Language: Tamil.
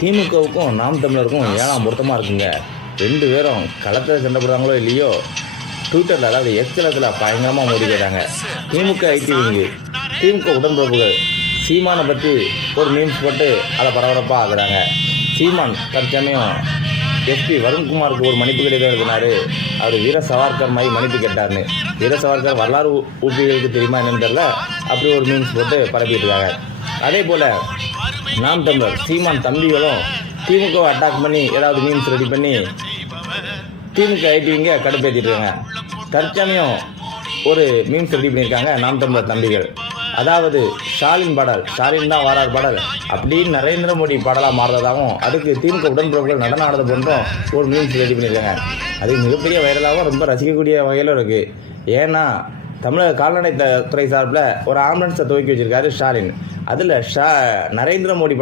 திமுகவுக்கும் நாம் தமிழருக்கும் ஏழாம் பொருத்தமாக இருக்குங்க. ரெண்டு பேரும் களத்தில் சண்டை போடுறாங்களோ இல்லையோ, ட்விட்டரில் அதாவது எக்ஸ்தலத்தில் பயங்கரமாக மோதி கேட்டாங்க. திமுக ஐடிவிங்கு திமுக உடன்பிறப்புகள் சீமானை பற்றி ஒரு மீம்ஸ் போட்டு அதை பரபரப்பாக ஆகுறாங்க. சீமான் தற்சமயம் எஸ்பி வருண்குமாருக்கு ஒரு மன்னிப்பு கடிதம் எழுதினார். அவர் வீர சவார்கர் மாதிரி மன்னிப்பு கேட்டார்னு. வீர சவார்கர் வரலாறு ஊப்பிகளுக்கு தெரியுமா என்னன்னு தெரியல, அப்படி ஒரு மீம்ஸ் போட்டு பரப்பிட்டு இருக்காங்க. அதே போல் நாம் தமிழர் சீமான் தம்பிகளும் திமுகவை அட்டாக் பண்ணி ஏதாவது மீம்ஸ் ரெடி பண்ணி திமுக ஐடிவிங்க கடுப்பேற்றிட்டு இருக்காங்க. தற்சமயம் ஒரு மீம்ஸ் ரெடி பண்ணியிருக்காங்க நாம் தமிழர் தம்பிகள். அதாவது ஸ்டாலின் பாடல், ஸ்டாலின் தான் வாரார் பாடல் அப்படின்னு நரேந்திர மோடி பாடலாக மாறுறதாகவும், அதுக்கு திமுக உடன்பிறப்புகள் நடனம் ஆடுறது போன்றும் ஒரு மீம்ஸ் ரெடி பண்ணியிருக்காங்க. அது மிகப்பெரிய வைரலாகவும் ரொம்ப ரசிக்கக்கூடிய வகையிலும் இருக்குது. ஏன்னா தமிழக கால்நடை துறை சார்பில் ஒரு ஆம்புலன்ஸை துவக்கி வச்சிருக்காரு ஸ்டாலின். அதில் நரேந்திர மோடி